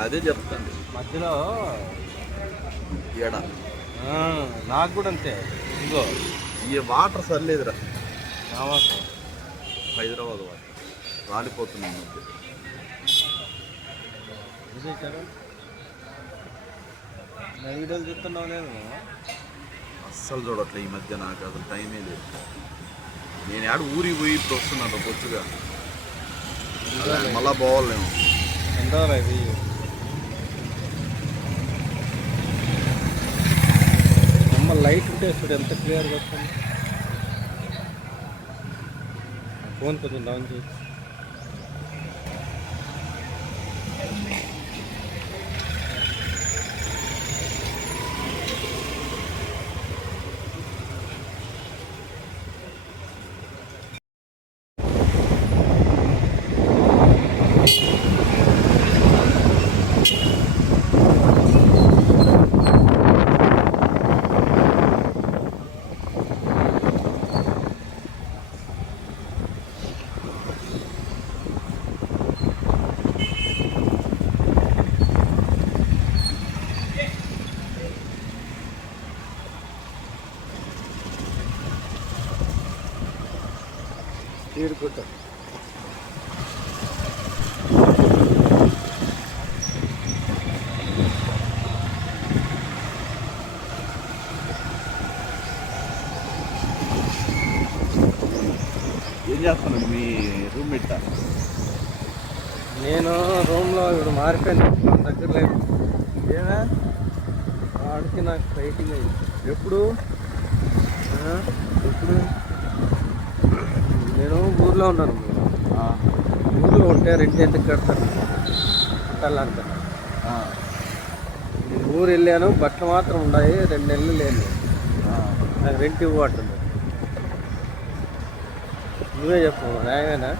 అదే చెప్తాండి మధ్యలో ఎడ నాకు కూడా అంతే. ఇగో ఈ వాటర్ సరిలేదురా, కావాలి హైదరాబాద్ వాటర్ రాలిపోతున్నాయి మధ్య. వీడియోలు చూస్తున్నావు నేను అస్సలు చూడట్లే ఈ మధ్య, నాకు అసలు టైమే లేదు. నేను ఆడ ఊరికి పోయి ఇప్పుడు వస్తున్నాను బొచ్చుగా, మళ్ళా పోవాలేమో. ఎంత ఇది అమ్మ లైట్ ఉంటే చూడు ఎంత క్లియర్గా వస్తుంది. ఫోన్ కొంచెం డౌన్ చేయి. తీరుకుంట ఏం చేస్తున్నాడు మీ రూమ్మేట్? నేను రూమ్లో ఇప్పుడు మారిపోయాను, మన దగ్గర లేదు. ఏమే వాడికి నాకు ఫైటింగ్ అయింది. ఎప్పుడు ఇప్పుడు నేను ఊర్లో ఉన్నాను. ఊర్లో ఉంటే రెంట్ ఎందుకు కడతాను కట్టాలంట. నేను ఊరు వెళ్ళాను, బట్టలు మాత్రం ఉన్నాయి, 2 నెలలు లేను. నాకు రెంట్ ఇవ్వబడుతుంది. నువ్వే చెప్పు, న్యాయమేనా?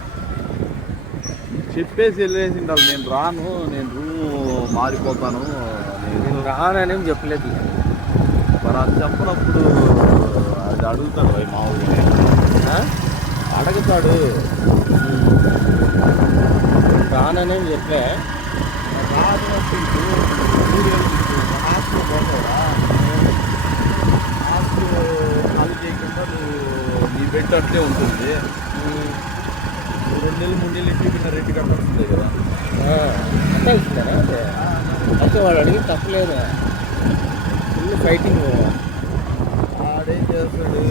చెప్పేసి వెళ్ళేసి ఉండాలి. నేను రాను, నేను రూమ్ మారిపోతాను, నేను రానని చెప్పలేదు. మరి అది చెప్పినప్పుడు అది అడుగుతాడు అవి మామూలుగా అడుగుతాడు. రానని చెప్పలే. హాస్టల్ పోతావా? హాస్టల్ ఖాళీ చేయకుండా నువ్వు నీ బెడ్ అట్లే ఉంటుంది. 2 నెలలు 3 నెలలు ఇంటికి రెంట్ కట్టాల్సిందే కదా. కట్టాల్సిందేనా? అయితే వాడు అడిగి తప్పలేదు. Full fighting. ఆడేం చేస్తాడు,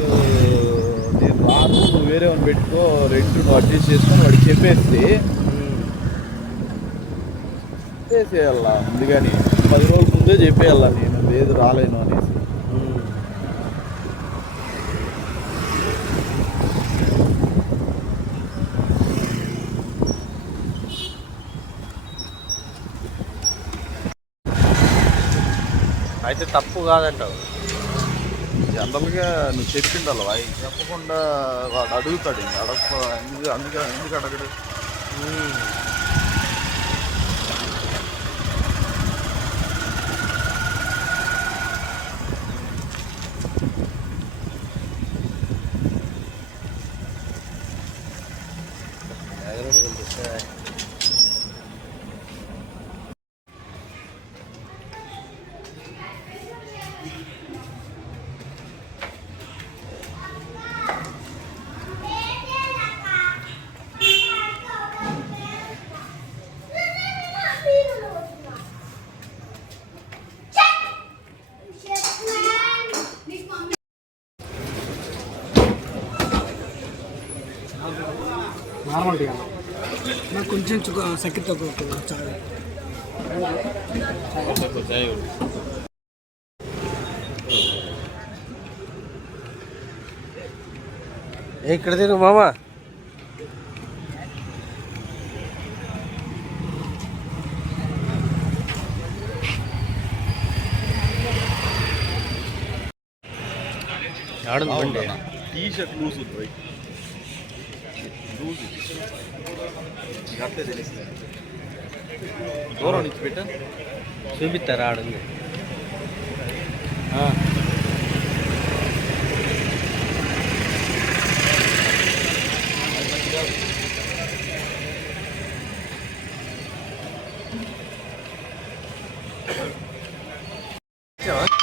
నేను రాను, నువ్వు వేరే వాళ్ళని పెట్టుకో, రెంట్ నువ్వు అడ్జస్ట్ చేసుకొని వాడికి చెప్పేసి చేసేయాల. ముందుగాని 10 రోజుల ముందే చెప్పేయాల, నేను లేదు రాలేను అనేసి. అయితే తప్పు కాదంటావు. జనరల్గా నువ్వు చెప్పిండాలి, అవి చెప్పకుండా వాడు అడుగుతాడు. ఇంక ఎందుకు అడగడు? నార్మల్ టీ నాకు కొంచెం చక్కెర తక్కువ చాయ్. ఇక్కడ తిరుగు మామా. ఆడుందండి. టీ షర్ట్ లూజ్ ఉంది, లూజ్ అట్లే తెలుస్తుంది. దూరం నుంచి పెట్టా చూపిస్తారా? ఆడుంది. ఇచ్చావా?